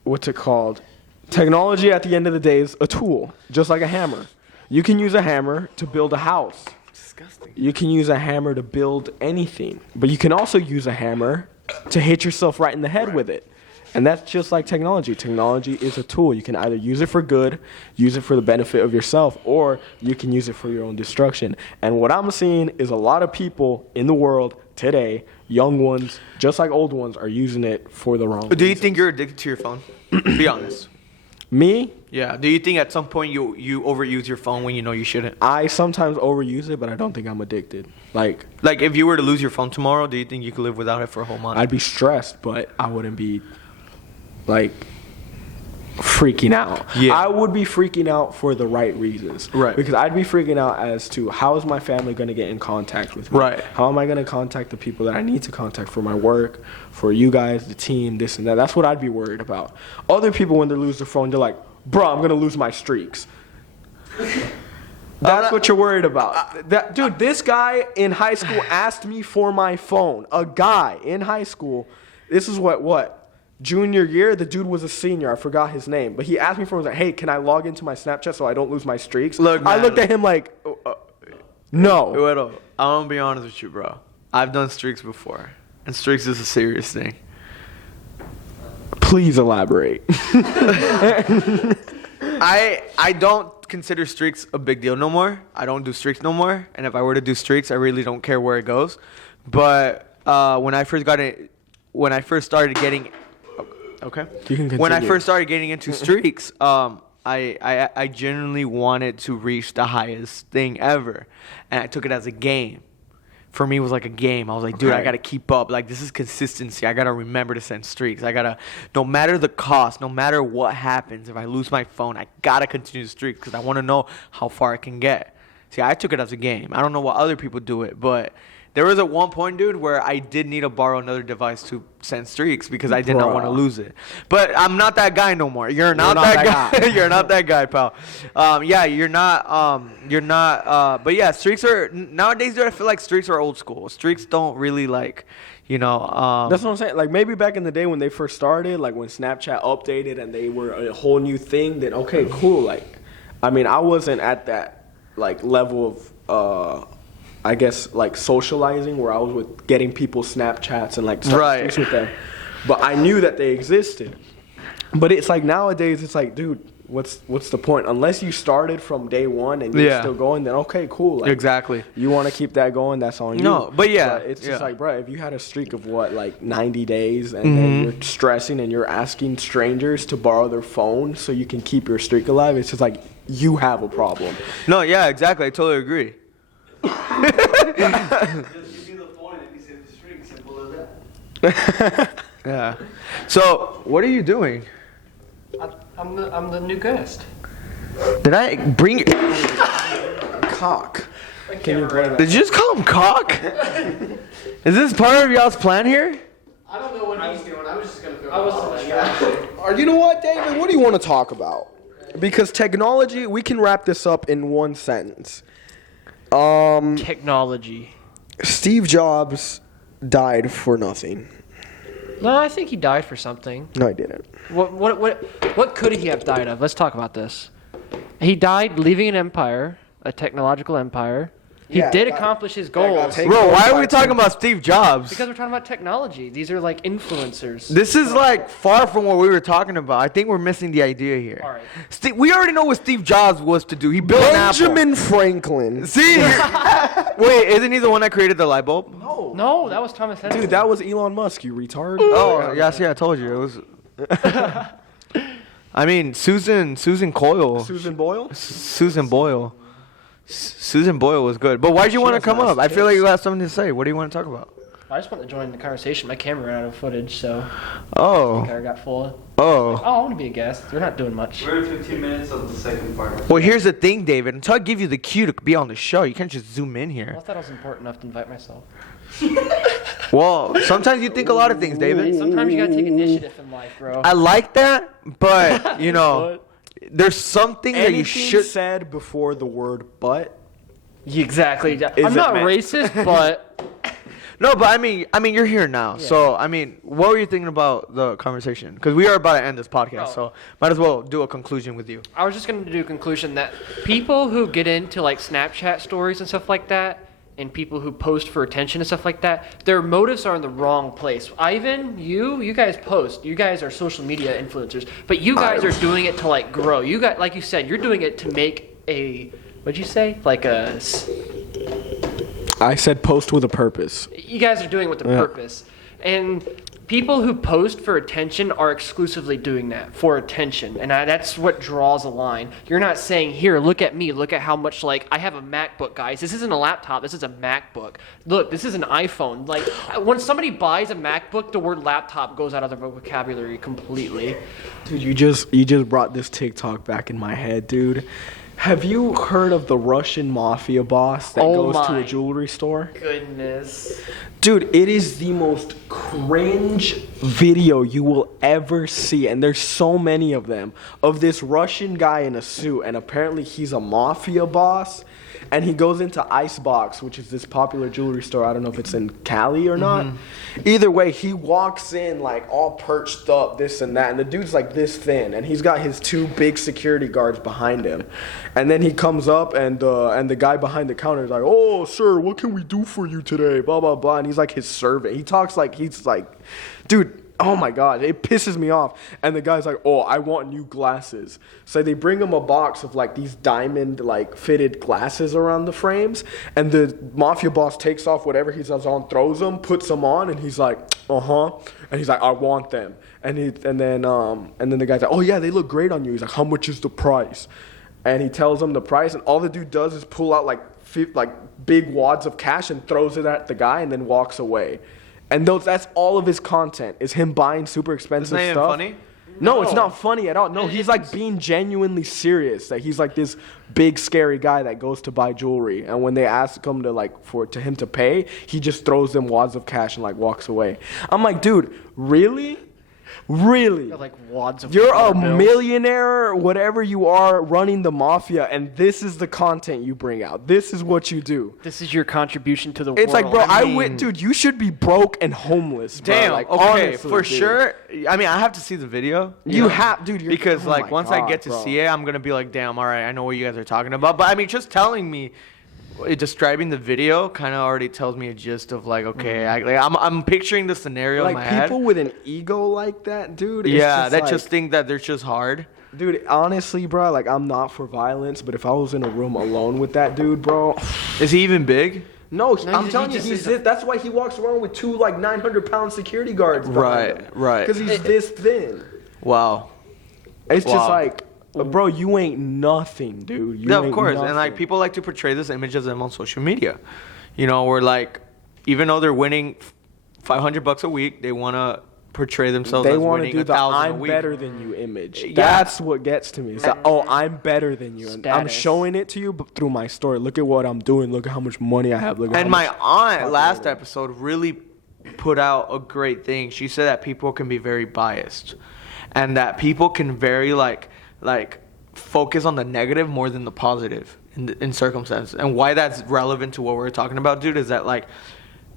What's it called? Technology at the end of the day is a tool, just like a hammer. You can use a hammer to build a house. Disgusting. You can use a hammer to build anything. But you can also use a hammer to hit yourself right in the head with it. And that's just like technology. Technology is a tool. You can either use it for good, use it for the benefit of yourself, or you can use it for your own destruction. And what I'm seeing is a lot of people in the world today, young ones, just like old ones, are using it for the wrong Do you reasons. think you're addicted to your phone? Be honest. Me? Yeah. Do you think at some point you overuse your phone when you know you shouldn't? I sometimes overuse it, but I don't think I'm addicted. Like, Like if you were to lose your phone tomorrow, do you think you could live without it for a whole month? I'd be stressed, but I wouldn't be, like, freaking out. Yeah. I would be freaking out for the right reasons. Right. Because I'd be freaking out as to how is my family going to get in contact with me? Right. How am I going to contact the people that I need to contact for my work, for you guys, the team, this and that? That's what I'd be worried about. Other people, when they lose their phone, they're like, bro, I'm going to lose my streaks. That's what you're worried about. Dude, this guy in high school asked me for my phone. A guy in high school. This is what? Junior year, the dude was a senior. I forgot his name. But he asked me for it. He was like, hey, can I log into my Snapchat so I don't lose my streaks? Look, I man. looked at him like, no. Uedo, I'm gonna be honest with you, bro. I've done streaks before, and streaks is a serious thing. Please elaborate. I don't consider streaks a big deal no more. I don't do streaks no more. And if I were to do streaks, I really don't care where it goes. But when I first started getting, okay. You can When I continue. first started getting into streaks, I genuinely wanted to reach the highest thing ever, and I took it as a game. For me, it was like a game. I was like, dude, I Okay. gotta keep up. Like, this is consistency. I gotta remember to send streaks. I gotta, no matter the cost, no matter what happens, if I lose my phone, I gotta continue the streaks because I want to know how far I can get. See, I took it as a game. I don't know what other people do it, but there was at one point, dude, where I did need to borrow another device to send streaks because I did not want to Bruh. lose it. But I'm not that guy no more. You're not that guy. You're not that guy, pal. Yeah, you're not. But yeah, streaks are nowadays, dude. I feel like streaks are old school. Streaks don't really like, That's what I'm saying. Like, maybe back in the day when they first started, like when Snapchat updated and they were a whole new thing, then okay, cool. Like, I mean, I wasn't at that, like, level of, I guess, like, socializing where I was with getting people Snapchats and, like, starting Right. streaks with them. But I knew that they existed. But it's like nowadays, it's like, dude, what's the point? Unless you started from day one and you're Yeah. still going, then okay, cool. Like, exactly. you want to keep that going, that's on you. No, but yeah, it's yeah. just like, bro, if you had a streak of like 90 days and then you're stressing and you're asking strangers to borrow their phone so you can keep your streak alive, it's just like you have a problem. No, yeah, exactly. I totally agree. Just give me the phone and you save the string. Simple as that. Yeah. So, what are you doing? I'm the new guest. Did I bring? Cock. Can you play that? Did you just call him cock? Is this part of y'all's plan here? I don't know what he's doing. I was just gonna throw. I was. You know what, David? What do you want to talk about? Because technology, we can wrap this up in one sentence. Technology. Steve Jobs died for nothing. No, I think he died for something. No, he didn't. What could he have died of? Let's talk about this. He died leaving an empire, a technological empire. He Yeah, did that- accomplish his that got goals. taken Bro, why over are we by talking about Steve Jobs? Because we're talking about technology. These are like influencers. This is like far from what we were talking about. I think we're missing the idea here. All right. We already know what Steve Jobs was to do. He built an apple. Benjamin Franklin. See? Wait, isn't he the one that created the light bulb? No, that was Thomas Edison. Dude, that was Elon Musk, you retard. Oh, yeah, see, I told you. It was. I mean, Susan Coyle. Susan Boyle? Susan Boyle. Susan Boyle was good. But why'd you want to has come nice up? I feel like tits. you got something to say. What do you want to talk about? I just want to join the conversation. My camera ran out of footage, so Oh. I got full. Oh. Oh, I want to be a guest. They're not doing much. We're at 15 minutes of the second part. Well, here's the thing, David. Until I give you the cue to be on the show, you can't just zoom in Well, here. I thought it was important enough to invite myself. Well, sometimes you think a lot of things, David. Sometimes you gotta take initiative in life, bro. I like that, but, you know, there's something that you Anything should... said before the word but. Exactly. I'm it not meant? racist, but No, but I mean, you're here now. Yeah. So, I mean, what were you thinking about the conversation? Because we are about to end this podcast, Oh. so might as well do a conclusion with you. I was just gonna do a conclusion that people who get into like Snapchat stories and stuff like that, and people who post for attention and stuff like that, their motives are in the wrong place. Ivan, you guys post. You guys are social media influencers, but you guys are doing it to like grow. You got, like you said, you're doing it to make a, what'd you say? Like a, I said post with a purpose. you guys are doing it with a purpose. And people who post for attention are exclusively doing that for attention. And that's what draws a line. You're not saying, here, look at me. Look at how much, like, I have a MacBook, guys. This isn't a laptop. This is a MacBook. Look, this is an iPhone. Like, when somebody buys a MacBook, the word laptop goes out of their vocabulary completely. Dude, you just brought this TikTok back in my head, dude. Have you heard of the Russian mafia boss that Oh goes to my a jewelry store? Goodness. Dude, it is the most cringe video you will ever see. And there's so many of them. Of this Russian guy in a suit. And apparently he's a mafia boss. And he goes into Icebox, which is this popular jewelry store. I don't know if it's in Cali or not. Either way, he walks in like all perched up, this and that. And the dude's like this thin. And he's got his two big security guards behind him. And then he comes up and the guy behind the counter is like, "Oh, sir, what can we do for you today?" Blah, blah, blah. And he's like his servant. He talks like he's like, dude, oh my God, it pisses me off. And the guy's like, "Oh, I want new glasses." So they bring him a box of like these diamond like fitted glasses around the frames. And the mafia boss takes off whatever he has on, throws them, puts them on, and he's like, "Uh-huh." And he's like, "I want them." And then the guy's like, "Oh yeah, they look great on you." He's like, "How much is the price?" And he tells him the price, and all the dude does is pull out like big wads of cash and throws it at the guy and then walks away. And that's all of his content is him buying super expensive Isn't that stuff. funny? No, it's not funny at all. No, he's like being genuinely serious. That he's like this big scary guy that goes to buy jewelry, and when they ask him to him to pay, he just throws them wads of cash and like walks away. I'm like, dude, really? Really? Got, like wads of You're a dollar bills. millionaire, whatever you are, running the mafia, and this is the content you bring out. This is what you do. This is your contribution to the It's world. like, bro, I mean- dude, you should be broke and homeless, bro. Damn. Like, Okay, honestly, for dude. sure. I mean, I have to see the video. You have, dude. You're, Because oh like my once I God, get to bro. see it, I'm gonna be like, damn, all right, I know what you guys are talking about. But I mean, just telling me, describing the video, kind of already tells me a gist of like, okay, I'm picturing the scenario in my Like head. people with an ego like that, dude. It's Yeah, just that like, just think that they're just hard. dude. Honestly, bro, like I'm not for violence, but if I was in a room alone with that dude, bro, Is he even big? no, No, I'm he telling you, just he's is that's why he walks around with two like 900-pound security guards. Right. Because he's this thin. Wow. It's just Wow. like, bro, you ain't nothing, dude. You Yeah, of ain't course. And like nothing. people like to portray this image of them on social media. You know, where like even though they're winning $500 a week, they want to portray themselves They as want to winning do the 1,000 a "I'm week. better than you" image. Yeah. That's what gets to me. It's like, "Oh, I'm better than you, and I'm Status. showing it to you through my story. Look at what I'm doing. Look at how much money I have. Look at And how my much aunt last popular." episode really put out a great thing. She said that people can be very biased, and that people can very like focus on the negative more than the positive in circumstances. And why that's relevant to what we're talking about, dude, is that like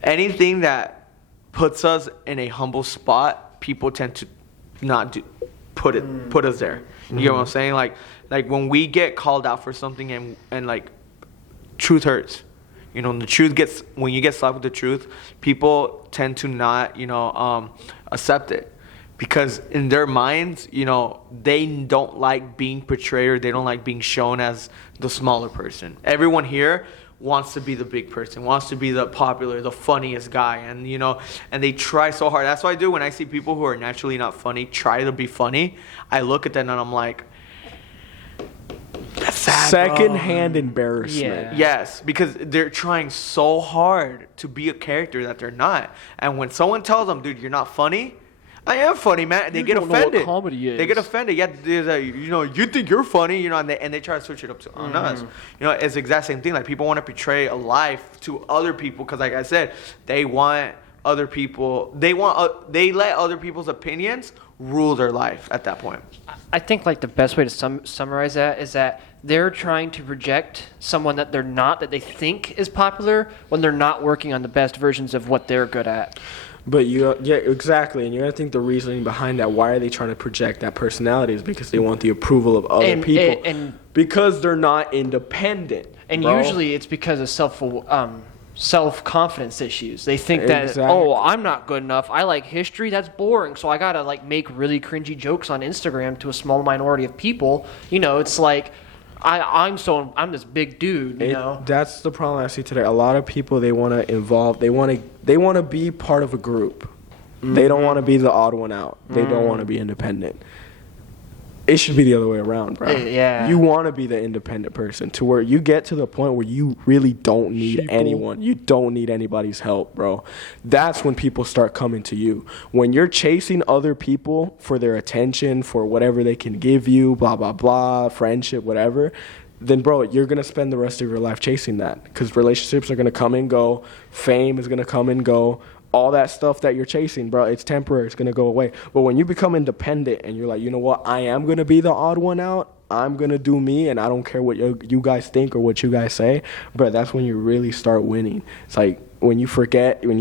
anything that puts us in a humble spot, people tend to not do put us there. You get what I'm saying? Like when we get called out for something and like truth hurts. You know, the truth gets, when you get slapped with the truth, people tend to not, accept it. because in their minds, you know, they don't like being portrayed, or they don't like being shown as the smaller person. Everyone here wants to be the big person, wants to be the popular, the funniest guy, and you know, and they try so hard. That's what I do when I see people who are naturally not funny try to be funny. I look at them and I'm like, that's sad, Secondhand embarrassment. Yeah. yes, because they're trying so hard to be a character that they're not. And when someone tells them, dude, you're not funny, I am funny, man. They get don't know what offended. comedy is. They get offended. Yeah, you know, you think you're funny, you know, and they try to switch it up to on us. You know, it's the exact same thing. Like, people want to portray a life to other people because, like I said, they want other people. They let other people's opinions rule their life at that point. I think like the best way to summarize that is that they're trying to project someone that they're not, that they think is popular, when they're not working on the best versions of what they're good at. But yeah, exactly. And you gotta think the reasoning behind that. Why are they trying to project that personality? Is because they want the approval of other people. And because they're not independent. And bro. usually it's because of self-confidence issues. They think that, Exactly. oh, I'm not good enough. I like history. That's boring. So I got to like make really cringy jokes on Instagram to a small minority of people. You know, it's like I'm this big dude, you know. That's the problem I see today. A lot of people, they want to involve. They want to be part of a group. They don't want to be the odd one out. They don't want to be independent. It should be the other way around, bro. Yeah. You want to be the independent person to where you get to the point where you really don't need anyone. You don't need anybody's help, bro. That's when people start coming to you. When you're chasing other people for their attention, for whatever they can give you, blah, blah, blah, friendship, whatever, then, bro, you're going to spend the rest of your life chasing that, because relationships are going to come and go. Fame is going to come and go. All that stuff that you're chasing, bro, it's temporary. It's going to go away. But when you become independent and you're like, you know what, I am going to be the odd one out. I'm going to do me, and I don't care what you guys think or what you guys say. But that's when you really start winning. It's like when you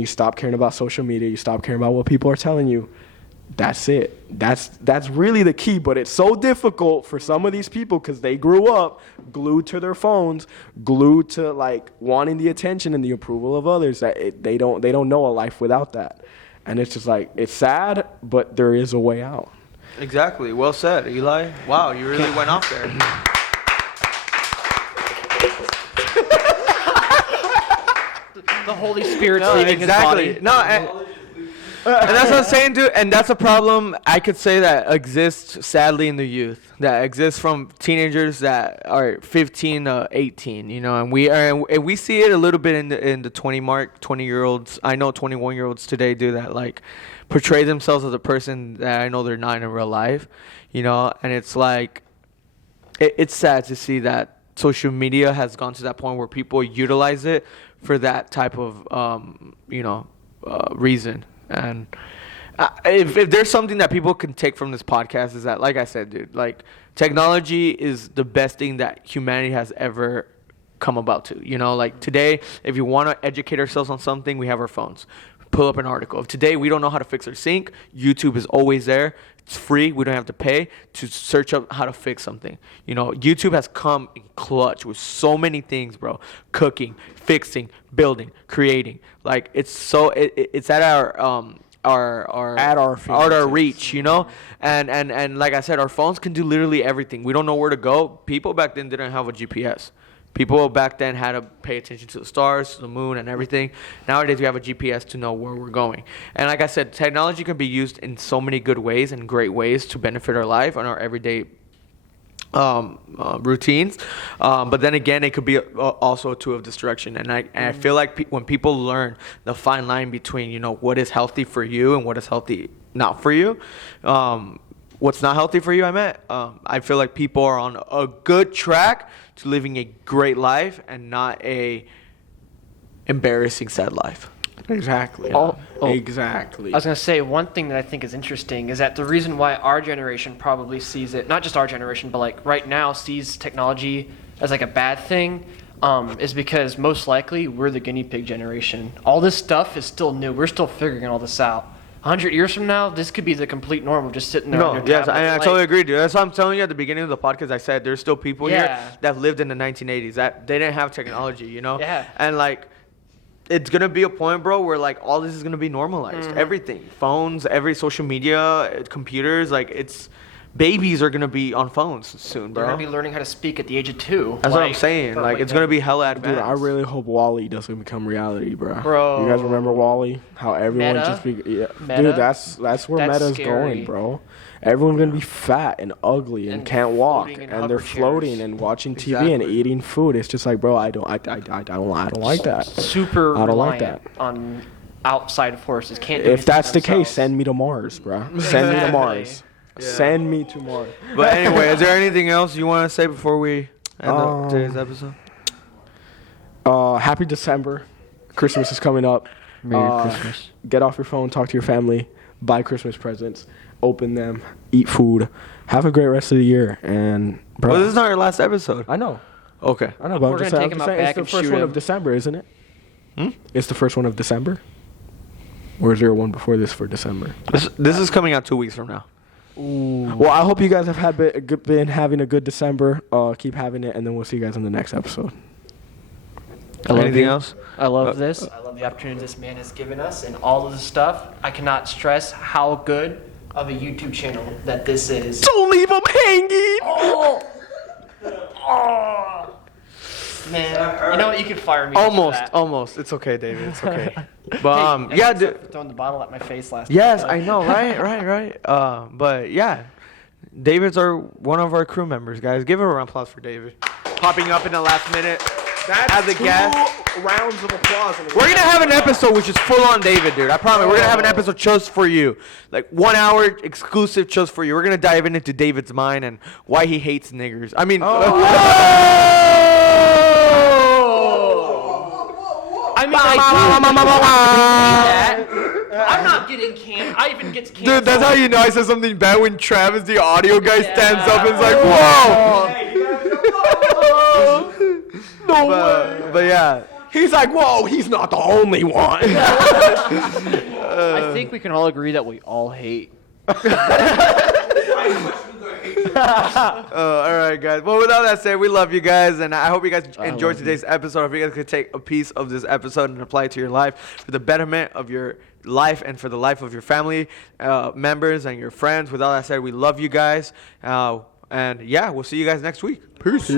stop caring about social media, you stop caring about what people are telling you. That's it. That's really the key. But it's so difficult for some of these people because they grew up glued to their phones, glued to like wanting the attention and the approval of others, that they don't know a life without that. And it's just like, it's sad, but there is a way out. Exactly. Well said, Eli. Wow, you really went off there. The Holy Spirit's leaving his body. No, and that's what I'm saying, dude. And that's a problem I could say that exists sadly in the youth. That exists from teenagers that are 15 to 18. You know, and we see it a little bit in the 20-year-olds. I know 21-year-olds today do that. Like, portray themselves as a person that I know they're not in real life. You know, and it's like, it's sad to see that social media has gone to that point where people utilize it for that type of reason. And if there's something that people can take from this podcast, is that, like I said, dude, like, technology is the best thing that humanity has ever come about to. You know, like, today, if you want to educate ourselves on something, we have our phones. Pull up an article. If today we don't know how to fix our sink, YouTube is always there. It's free. We don't have to pay to search up how to fix something. You know, YouTube has come in clutch with so many things, bro. Cooking, fixing, building, creating. Like, it's at our reach, you know. And like I said, our phones can do literally everything. We don't know where to go. People back then didn't have a GPS. People back then had to pay attention to the stars, to the moon, and everything. Nowadays, we have a GPS to know where we're going. And like I said, technology can be used in so many good ways and great ways to benefit our life and our everyday routines. But then again, it could be also a tool of destruction. And I feel like when people learn the fine line between, you know, what is healthy for you and what is healthy not for you, what's not healthy for you, I feel like people are on a good track to living a great life and not a embarrassing, sad life. Exactly. Exactly. I was going to say, one thing that I think is interesting is that the reason why our generation probably sees it, not just our generation, but like right now sees technology as like a bad thing, is because most likely we're the guinea pig generation. All this stuff is still new. We're still figuring all this out. 100 years from now, this could be the complete norm of just sitting there on your tablet. I totally agree, dude. That's what I'm telling you at the beginning of the podcast. I said there's still people here that lived in the 1980s that they didn't have technology, you know? Yeah. And like, it's gonna be a point, bro, where like all this is gonna be normalized. Everything, phones, every social media, computers, like it's babies are gonna be on phones soon, bro. They're gonna be learning how to speak at the age of 2. That's what I'm saying. Like it's gonna be hella advanced. Dude, I really hope Wall-E doesn't become reality, bro. Bro. You guys remember Wall-E? How everyone Meta? just be yeah. Meta? Dude, that's where That's Meta's scary. going, bro. Everyone's gonna be fat and ugly and, And can't walk, floating in and they're hover floating chairs. and watching TV and Exactly. eating food. It's just like, bro, I don't like that. Super I don't like reliant on outside forces. Can't do If anything that's the case, themselves. send me to Mars, bro. Send me to Exactly. Mars. Yeah. Send me to Mars. But anyway, is there anything else you want to say before we end Um, today's episode? Happy December. Christmas is coming up. Merry Christmas. Get off your phone, talk to your family, buy Christmas presents, open them, eat food. Have a great rest of the year. And, bro, Well, this is not your last episode. I know. Okay. I know, but We're I'm gonna just take saying, him out back it's the and first shoot one him. of December, isn't it? Hmm? It's the first one of December? Or is there one before this for December? This is coming out 2 weeks from now. Well, I hope you guys have been having a good December. Keep having it, and then we'll see you guys in the next episode. Anything else? I love this. I love the opportunity this man has given us and all of the stuff. I cannot stress how good of a YouTube channel that this is. Don't leave them hanging! Man, you know what? You can fire me. Almost. It's okay, David. It's okay. But Hey, yeah, I was throwing the bottle at my face last yes, time. I know, right. But yeah, David's one of our crew members, guys. Give a round of applause for David, popping up in the last minute as a guest. Rounds of applause. We're gonna have an episode which is full on David, dude. I promise. We're gonna have an episode just for you, like 1 hour exclusive just for you. We're gonna dive into David's mind and why he hates niggers. I mean. I mean, I do I'm not getting canned. I even get canceled. Dude, that's how you know I said something bad when Travis, the audio guy, stands up and is like, "Whoa!" No way. But yeah, He's like, whoa, he's not the only one. I think we can all agree that we all hate. all right, guys. Well, without that said, we love you guys, and I hope you guys enjoyed today's episode. I hope you guys could take a piece of this episode and apply it to your life for the betterment of your life and for the life of your family members and your friends. Without that said, we love you guys, and yeah, we'll see you guys next week. Peace.